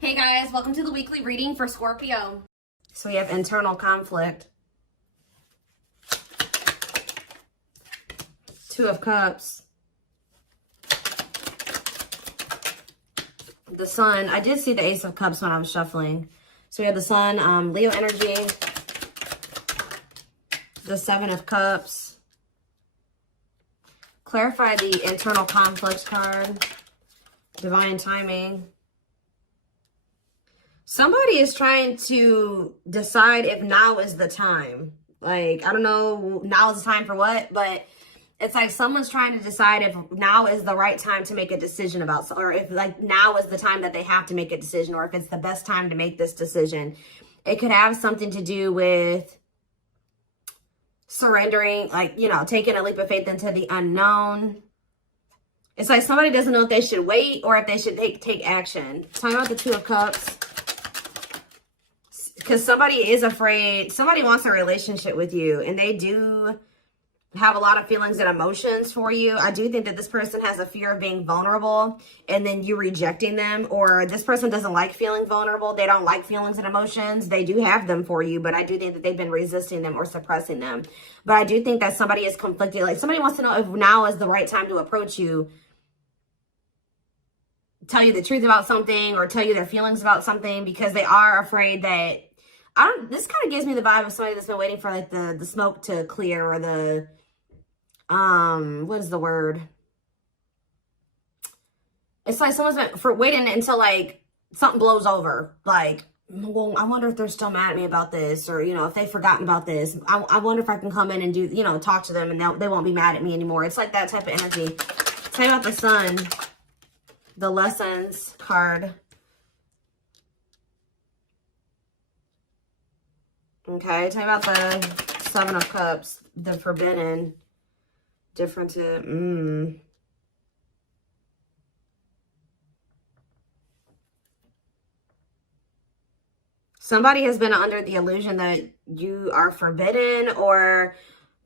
Hey guys, welcome to the weekly reading for Scorpio. So we have internal conflict. Two of Cups. The Sun. I did see the Ace of Cups when I was shuffling. So we have the Sun, Leo energy. The Seven of Cups. Clarify the internal conflicts card. Divine timing. Somebody is trying to decide if now is the time. Like, I don't know, now is the time for what, but it's like someone's trying to decide if now is the right time to make a decision about, or if like now is the time that they have to make a decision, or if it's the best time to make this decision. It could have something to do with surrendering, like, you know, taking a leap of faith into the unknown. It's like somebody doesn't know if they should wait or if they should take action. Talking about the Two of Cups. Because somebody is afraid, somebody wants a relationship with you, and they do have a lot of feelings and emotions for you. I do think that this person has a fear of being vulnerable and then you rejecting them, or this person doesn't like feeling vulnerable. They don't like feelings and emotions. They do have them for you, but I do think that they've been resisting them or suppressing them. But I do think that somebody is conflicted. Like somebody wants to know if now is the right time to approach you, tell you the truth about something, or tell you their feelings about something, because they are afraid that, this kind of gives me the vibe of somebody that's been waiting for like the smoke to clear, or the, what is the word? It's like someone's been waiting until like something blows over. Like, well, I wonder if they're still mad at me about this, or, you know, if they've forgotten about this. I wonder if I can come in and do, you know, talk to them and they won't be mad at me anymore. It's like that type of energy. Tell me about the Sun, the Lessons card. Okay, tell me about the Seven of Cups, the Forbidden, different to, Somebody has been under the illusion that you are forbidden, or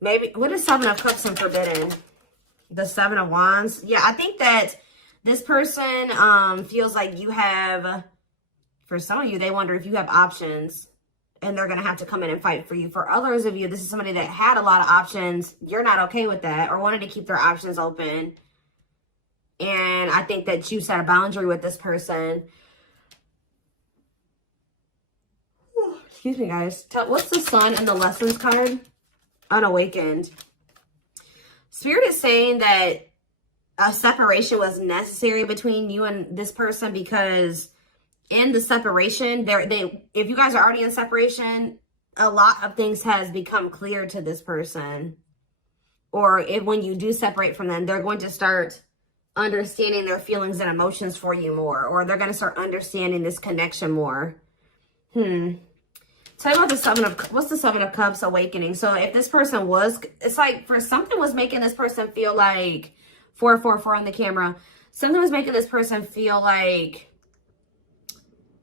maybe, what is Seven of Cups and Forbidden? The Seven of Wands. Yeah, I think that this person feels like you have, for some of you, they wonder if you have options, and they're going to have to come in and fight for you. For others of you, this is somebody that had a lot of options. You're not okay with that, or wanted to keep their options open. And I think that you set a boundary with this person. Excuse me, guys. What's the Sun and the Lessons card? Unawakened. Spirit is saying that a separation was necessary between you and this person, because in the separation, if you guys are already in separation, a lot of things has become clear to this person. Or when you do separate from them, they're going to start understanding their feelings and emotions for you more, or they're going to start understanding this connection more. Tell me about the Seven of, what's the Seven of Cups awakening? So if this person was, it's like for something was making this person feel like, 444 on the camera, something was making this person feel like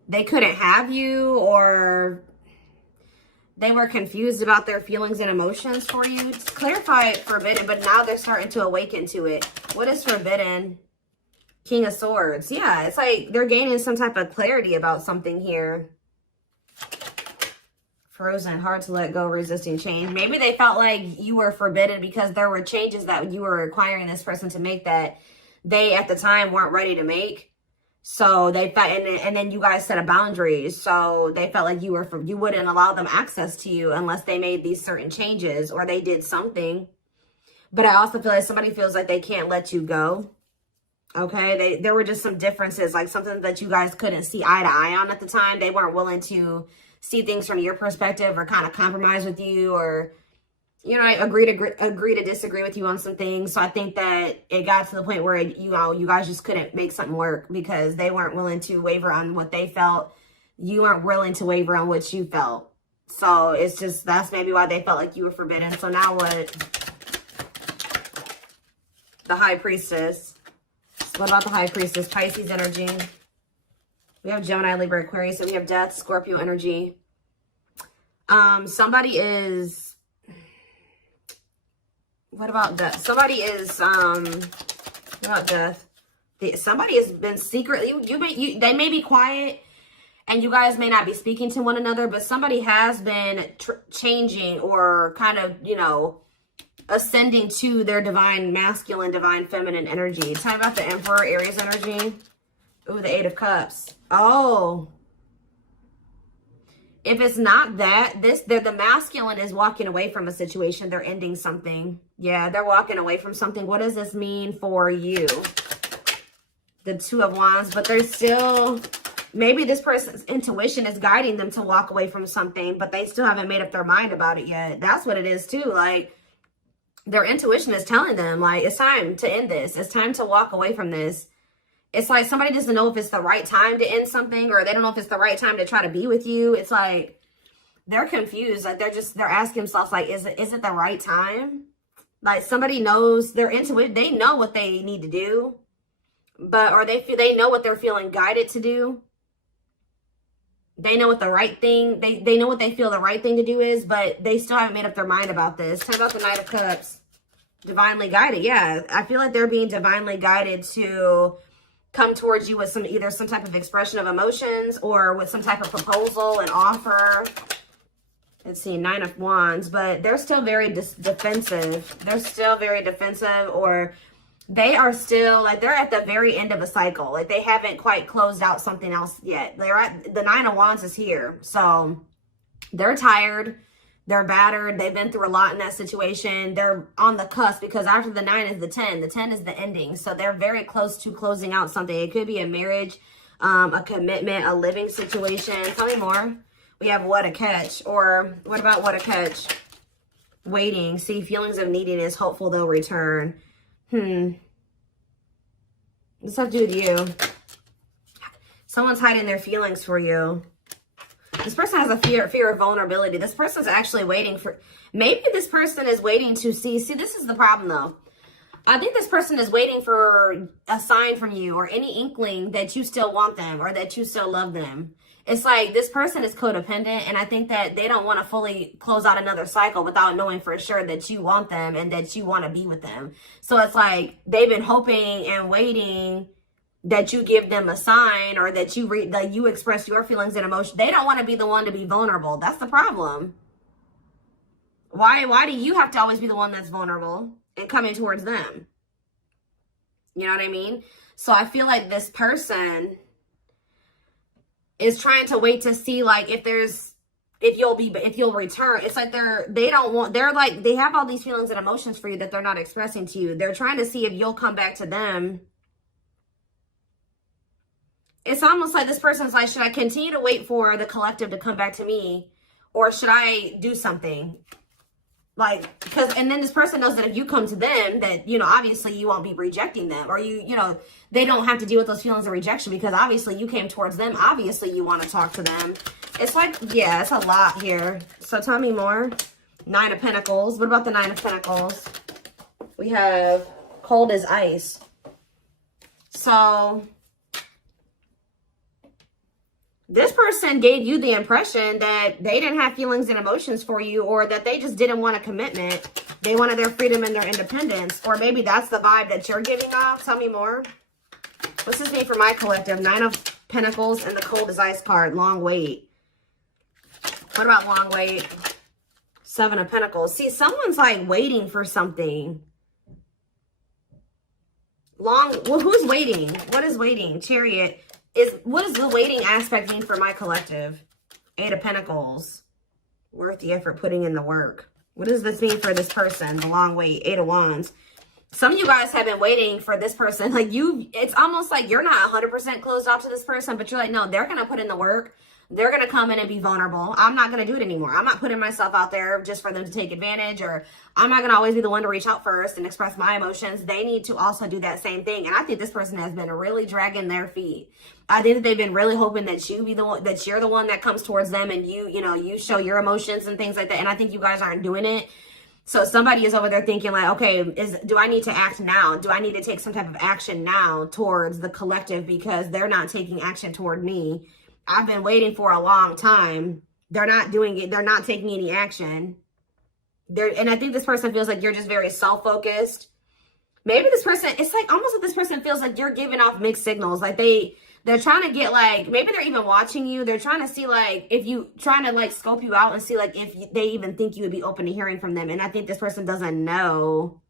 they couldn't have you, or they were confused about their feelings and emotions for you. Just clarify Forbidden, but now they're starting to awaken to it. What is Forbidden? King of Swords. Yeah, it's like they're gaining some type of clarity about something here. Frozen, hard to let go, resisting change. Maybe they felt like you were forbidden because there were changes that you were requiring this person to make that they at the time weren't ready to make. So they felt, and then you guys set a boundaries. So they felt like you wouldn't allow them access to you unless they made these certain changes or they did something. But I also feel like somebody feels like they can't let you go. Okay, there were just some differences, like something that you guys couldn't see eye to eye on at the time. They weren't willing to see things from your perspective, or kind of compromise with you, or, you know, agree to disagree with you on some things. So I think that it got to the point where, you know, you guys just couldn't make something work because they weren't willing to waver on what they felt. You weren't willing to waver on what you felt. So it's just, that's maybe why they felt like you were forbidden. So now what? The High Priestess. What about the High Priestess? Pisces energy. We have Gemini, Libra, Aquarius. So we have Death, Scorpio energy. Somebody is... What about Death? Somebody is... What about Death? Somebody has been secretly... They may be quiet. and you guys may not be speaking to one another, but somebody has been changing or kind of, you know, ascending to their divine masculine, divine feminine energy. Talking about the Emperor, Aries energy. Ooh, the Eight of Cups. Oh. If it's not that, the masculine is walking away from a situation. They're ending something. Yeah, they're walking away from something. What does this mean for you? The Two of Wands, but they're still, maybe this person's intuition is guiding them to walk away from something, but they still haven't made up their mind about it yet. That's what it is too. Like, their intuition is telling them, like, it's time to end this. It's time to walk away from this. It's like somebody doesn't know if it's the right time to end something, or they don't know if it's the right time to try to be with you. It's like they're confused. Like they're asking themselves, like, is it the right time? Like somebody knows, they're into it. They know what they need to do, but or they know what they're feeling guided to do. They know what the right thing, they know what they feel the right thing to do is, but they still haven't made up their mind about this. Tell me about the Knight of Cups. Divinely guided. Yeah, I feel like they're being divinely guided to come towards you with some, either some type of expression of emotions or with some type of proposal and offer. Let's see, Nine of Wands, but they're still very defensive. They're still very defensive, or they are still like they're at the very end of a cycle. Like they haven't quite closed out something else yet. They're at the Nine of Wands is here. So they're tired. They're battered. They've been through a lot in that situation. They're on the cusp because after the 9 is the 10. The 10 is the ending. So they're very close to closing out something. It could be a marriage, a commitment, a living situation. Tell me more. We have What a Catch. Or what about What a Catch? Waiting. See, feelings of neediness. Hopeful they'll return. What's that to do with you? Someone's hiding their feelings for you. This person has a fear of vulnerability. This person's actually waiting for, maybe this person is waiting to see this is the problem though. I think this person is waiting for a sign from you or any inkling that you still want them or that you still love them. It's like this person is codependent, and I think that they don't want to fully close out another cycle without knowing for sure that you want them and that you want to be with them. So it's like they've been hoping and waiting that you give them a sign or that you express your feelings and emotions. They don't want to be the one to be vulnerable. That's the problem. Why do you have to always be the one that's vulnerable and coming towards them? You know what I mean? So I feel like this person is trying to wait to see like if you'll return. It's like they have all these feelings and emotions for you that they're not expressing to you. They're trying to see if you'll come back to them. It's almost like this person's like, should I continue to wait for the collective to come back to me, or should I do something? Like, and then this person knows that if you come to them, that, you know, obviously you won't be rejecting them, or you know, they don't have to deal with those feelings of rejection because obviously you came towards them. Obviously you want to talk to them. It's like, yeah, it's a lot here. So tell me more. Nine of Pentacles. What about the Nine of Pentacles? We have cold as ice. So this person gave you the impression that they didn't have feelings and emotions for you, or that they just didn't want a commitment. They wanted their freedom and their independence. Or maybe that's the vibe that you're giving off. Tell me more. What's this mean for my collective? Nine of Pentacles and the cold as ice card. Long wait. What about long wait? Seven of Pentacles. See, someone's like waiting for something. Well, who's waiting? What is waiting? Chariot. What does the waiting aspect mean for my collective? Eight of Pentacles. Worth the effort, putting in the work. What does this mean for this person? The long wait. Eight of Wands. Some of you guys have been waiting for this person. Like it's almost like you're not 100% closed off to this person, but you're like, no, they're going to put in the work. They're going to come in and be vulnerable. I'm not going to do it anymore. I'm not putting myself out there just for them to take advantage, or I'm not going to always be the one to reach out first and express my emotions. They need to also do that same thing. And I think this person has been really dragging their feet. I think that they've been really hoping that you be the one, that you're the one that comes towards them and you show your emotions and things like that. And I think you guys aren't doing it. So somebody is over there thinking like, okay, do I need to act now? Do I need to take some type of action now towards the collective because they're not taking action toward me? I've been waiting for a long time. They're not doing it. They're not taking any action. And I think this person feels like you're just very self-focused. Maybe this person, it's like almost like this person feels like you're giving off mixed signals. Like they They're trying to get, like, maybe they're even watching you. They're trying to see, like, if you, trying to, like, scope you out and see, like, if they even think you would be open to hearing from them. And I think this person doesn't know.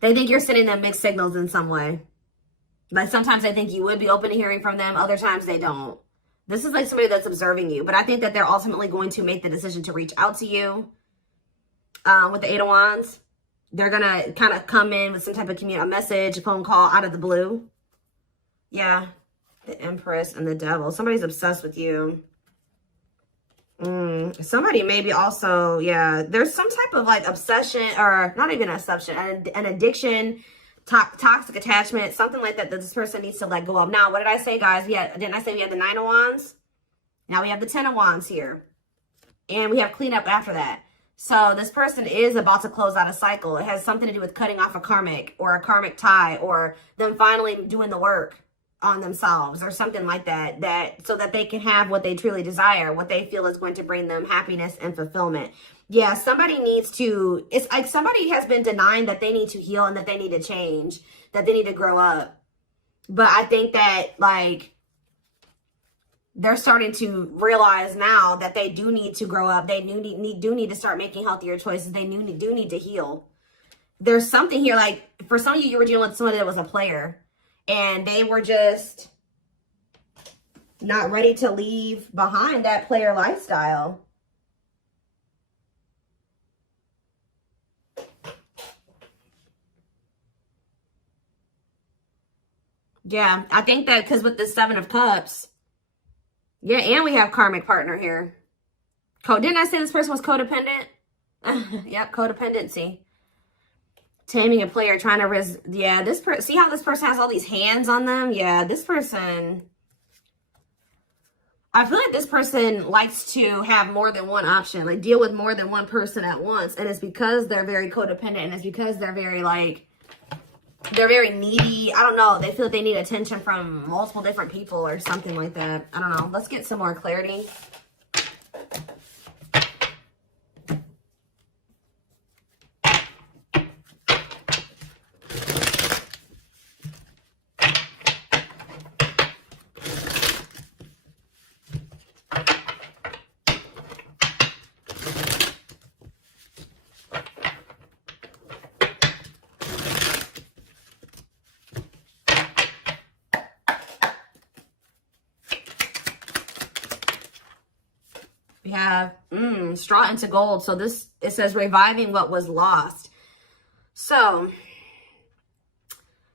They think you're sending them mixed signals in some way. Like, sometimes they think you would be open to hearing from them. Other times they don't. This is, like, somebody that's observing you. But I think that they're ultimately going to make the decision to reach out to you. With the Eight of Wands. They're going to kind of come in with some type of a message, a phone call out of the blue. Yeah. The Empress and the Devil. Somebody's obsessed with you. Somebody maybe also, yeah. There's some type of like obsession, or not even an obsession, an addiction, toxic attachment, something like that this person needs to let go of. Now, what did I say, guys? Didn't I say we had the Nine of Wands? Now we have the Ten of Wands here. And we have cleanup after that. So this person is about to close out a cycle. It has something to do with cutting off a karmic or a karmic tie, or them finally doing the work on themselves or something like that, so that they can have what they truly desire, what they feel is going to bring them happiness and fulfillment. Yeah, somebody needs to, it's like somebody has been denying that they need to heal and that they need to change, that they need to grow up. But I think that, like, they're starting to realize now that they do need to grow up. They do need to start making healthier choices. They do need to heal. There's something here, like, for some of you, you were dealing with somebody that was a player. And they were just not ready to leave behind that player lifestyle. Yeah, I think that because with the Seven of Cups, yeah, and we have karmic partner here. Didn't I say this person was codependent? Yep, codependency. Taming a player, trying to yeah, this person, see how this person has all these hands on them? Yeah, this person, I feel like this person likes to have more than one option, like deal with more than one person at once. And it's because they're very codependent, and it's because they're very, like, they're very needy. I don't know. They feel like they need attention from multiple different people or something like that. I don't know. Let's get some more clarity. We have straw into gold. So this, it says reviving what was lost. So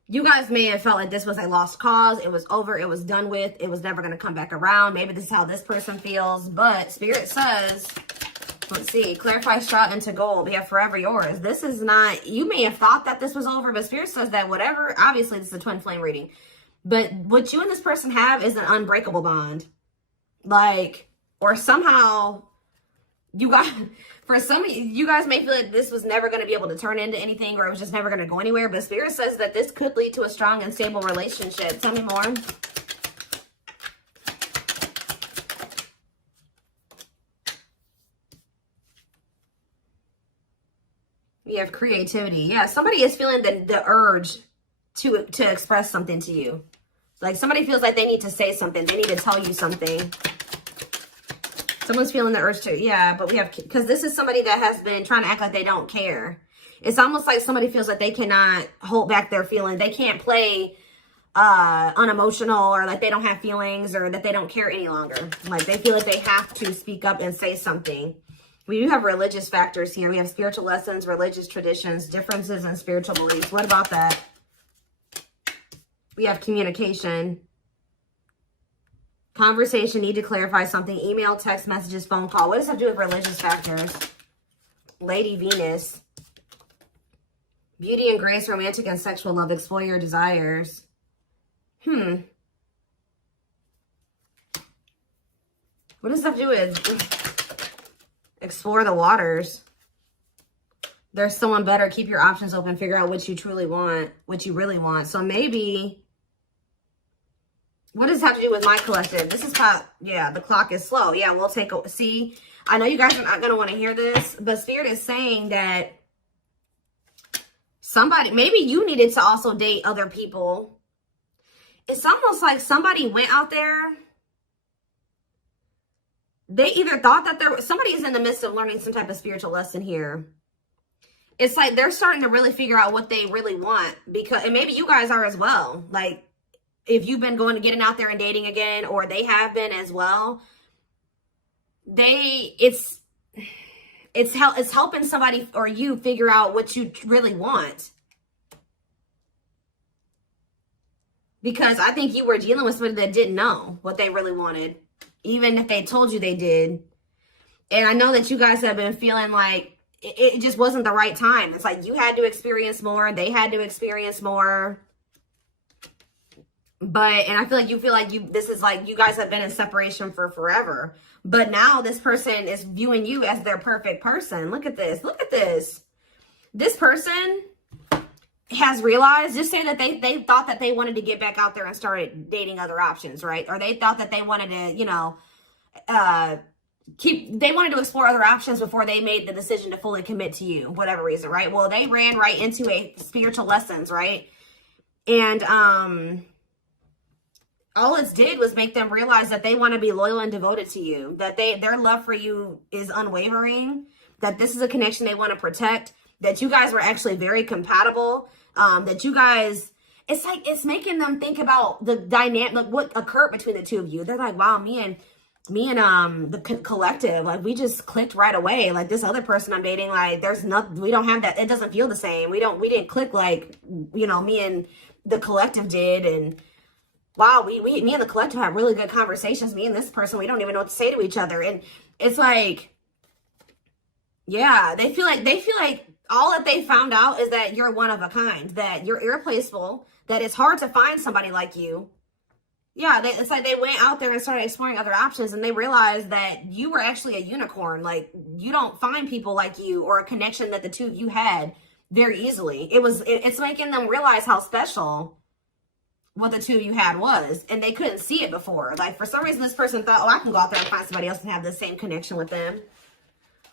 you guys may have felt like this was a lost cause. It was over. It was done with. It was never going to come back around. Maybe this is how this person feels. But Spirit says, let's see, clarify straw into gold. We have forever yours. This is not, you may have thought that this was over, but Spirit says that whatever, obviously this is a twin flame reading. But what you and this person have is an unbreakable bond. Like, or somehow you guys, for some of you guys may feel like this was never going to be able to turn into anything, or it was just never going to go anywhere. But Spirit says that this could lead to a strong and stable relationship. Tell me more. We have creativity. Yeah, somebody is feeling the urge to express something to you. Like somebody feels like they need to say something. They need to tell you something. Someone's feeling the urge to, yeah, but we have, because this is somebody that has been trying to act like they don't care. It's almost like somebody feels like they cannot hold back their feelings. They can't play unemotional, or like they don't have feelings, or that they don't care any longer. Like they feel like they have to speak up and say something. We do have religious factors here. We have spiritual lessons, religious traditions, differences in spiritual beliefs. What about that? We have communication. Conversation, need to clarify something. Email, text messages, phone call. What does that do with religious factors? Lady Venus. Beauty and grace, romantic and sexual love. Explore your desires. What does that do with explore the waters? There's someone better. Keep your options open. Figure out what you truly want, what you really want. So maybe, what does this have to do with my collective? This is how, yeah, the clock is slow. Yeah, we'll take a, see, I know you guys are not going to want to hear this, but Spirit is saying that somebody, maybe you needed to also date other people. it's almost like somebody went out there. They either thought that somebody's in the midst of learning some type of spiritual lesson here. It's like they're starting to really figure out what they really want, because, and maybe you guys are as well. Like, if you've been getting out there and dating again, or they have been as well, it's helping somebody or you figure out what you really want. Because I think you were dealing with somebody that didn't know what they really wanted, even if they told you they did. And I know that you guys have been feeling like it just wasn't the right time. It's like you had to experience more, they had to experience more. And I feel like this is like you guys have been in separation for forever. But now this person is viewing you as their perfect person. Look at this. Look at this. This person has realized, just say that they thought that they wanted to get back out there and started dating other options, right? Or they thought that they wanted to, you know, they wanted to explore other options before they made the decision to fully commit to you, whatever reason, right? Well, they ran right into a spiritual lessons, right? And all it did was make them realize that they want to be loyal and devoted to you, that their love for you is unwavering, that this is a connection they want to protect, that you guys were actually very compatible, that you guys, it's making them think about the dynamic, like what occurred between the two of you. They're like, wow, me and the collective, like, we just clicked right away. Like, this other person I'm dating, like, we don't have that. It doesn't feel the same. We didn't click like, you know, me and the collective did. And wow, me and the collective have really good conversations. Me and this person, we don't even know what to say to each other. And it's like, yeah, they feel like all that they found out is that you're one of a kind, that you're irreplaceable, that it's hard to find somebody like you. Yeah, it's like they went out there and started exploring other options, and they realized that you were actually a unicorn. Like, you don't find people like you or a connection that the two of you had very easily. It's making them realize how special what the two of you had was, and they couldn't see it before. Like, for some reason, this person thought, oh, I can go out there and find somebody else and have the same connection with them.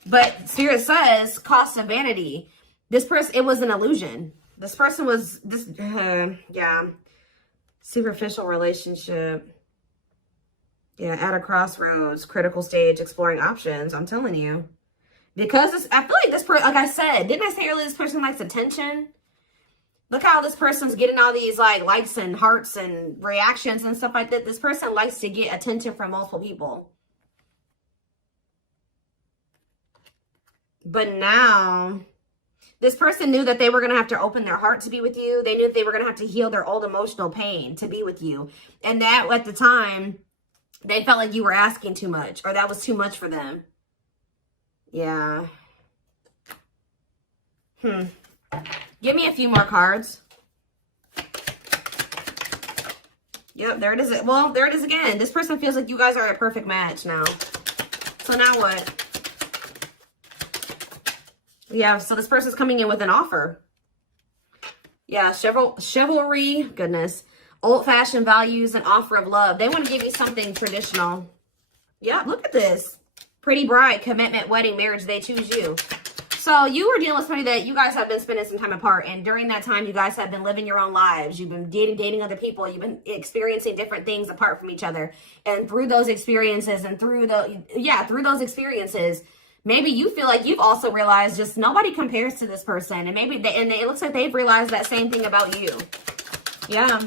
But Spirit says, cost of vanity. This person, it was an illusion. This person was, yeah, superficial relationship. Yeah, at a crossroads, critical stage, exploring options. I'm telling you. Because I feel like this person, like I said, didn't I say earlier, this person likes attention? Look how this person's getting all these like likes and hearts and reactions and stuff like that. This person likes to get attention from multiple people. But now, this person knew that they were going to have to open their heart to be with you. They knew that they were going to have to heal their old emotional pain to be with you. And that, at the time, they felt like you were asking too much, or that was too much for them. Yeah. Give me a few more cards. Yep, there it is. Well, there it is again. This person feels like you guys are a perfect match now. So now what? Yeah, so this person's coming in with an offer. Yeah, chivalry, goodness. Old-fashioned values and offer of love. They want to give you something traditional. Yeah, look at this. Pretty bride, commitment, wedding, marriage, they choose you. So you were dealing with somebody that you guys have been spending some time apart. And during that time, you guys have been living your own lives. You've been dating other people. You've been experiencing different things apart from each other. And through those experiences maybe you feel like you've also realized just nobody compares to this person. And maybe it looks like they've realized that same thing about you. Yeah.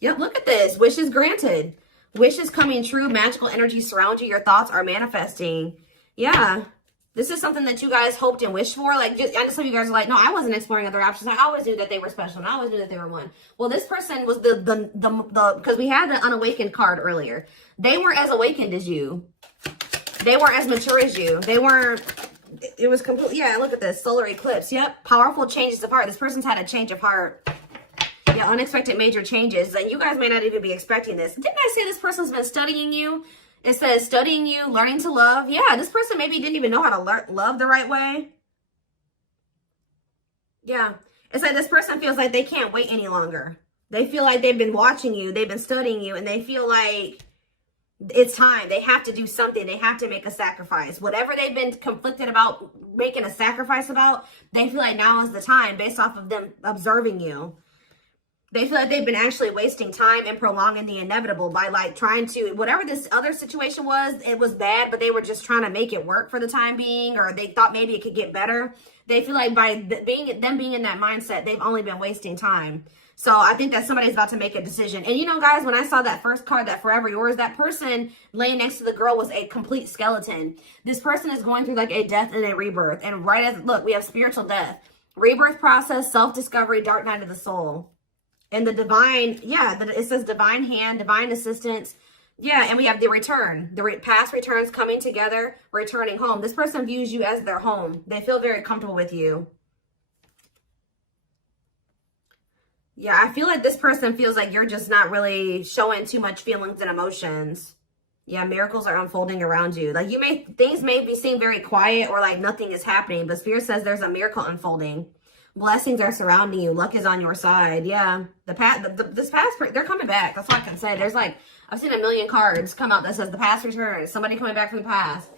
Yep, look at this. Wishes granted. Wishes coming true. Magical energy surround you. Your thoughts are manifesting. Yeah. This is something that you guys hoped and wished for. Like, I know some of you guys are like, no, I wasn't exploring other options. I always knew that they were special, and I always knew that they were one. Well, this person was because we had the unawakened card earlier. They weren't as awakened as you. They weren't as mature as you. It was completely, yeah, look at this. Solar eclipse. Yep. Powerful changes of heart. This person's had a change of heart. Yeah, unexpected major changes. And you guys may not even be expecting this. Didn't I say this person's been studying you? It says studying you, learning to love. Yeah, this person maybe didn't even know how to love the right way. Yeah. It's like this person feels like they can't wait any longer. They feel like they've been watching you. They've been studying you. And they feel like it's time. They have to do something. They have to make a sacrifice. Whatever they've been conflicted about making a sacrifice about, they feel like now is the time based off of them observing you. They feel like they've been actually wasting time and prolonging the inevitable by like trying to, whatever this other situation was, it was bad, but they were just trying to make it work for the time being, or they thought maybe it could get better. They feel like by being in that mindset, they've only been wasting time. So I think that somebody's about to make a decision. And you know, guys, when I saw that first card, that Forever Yours, that person laying next to the girl was a complete skeleton. This person is going through like a death and a rebirth. And right as, look, we have spiritual death, rebirth process, self-discovery, dark night of the soul. And the divine, yeah, it says divine hand, divine assistance. Yeah, and we have the return. The past returns coming together, returning home. This person views you as their home. They feel very comfortable with you. Yeah, I feel like this person feels like you're just not really showing too much feelings and emotions. Yeah, miracles are unfolding around you. Like things may seem very quiet or like nothing is happening, but Spirit says there's a miracle unfolding. Blessings are surrounding you. Luck is on your side. Yeah. This past, they're coming back. That's all I can say. There's like, I've seen a million cards come out that says the past returns. Somebody coming back from the past.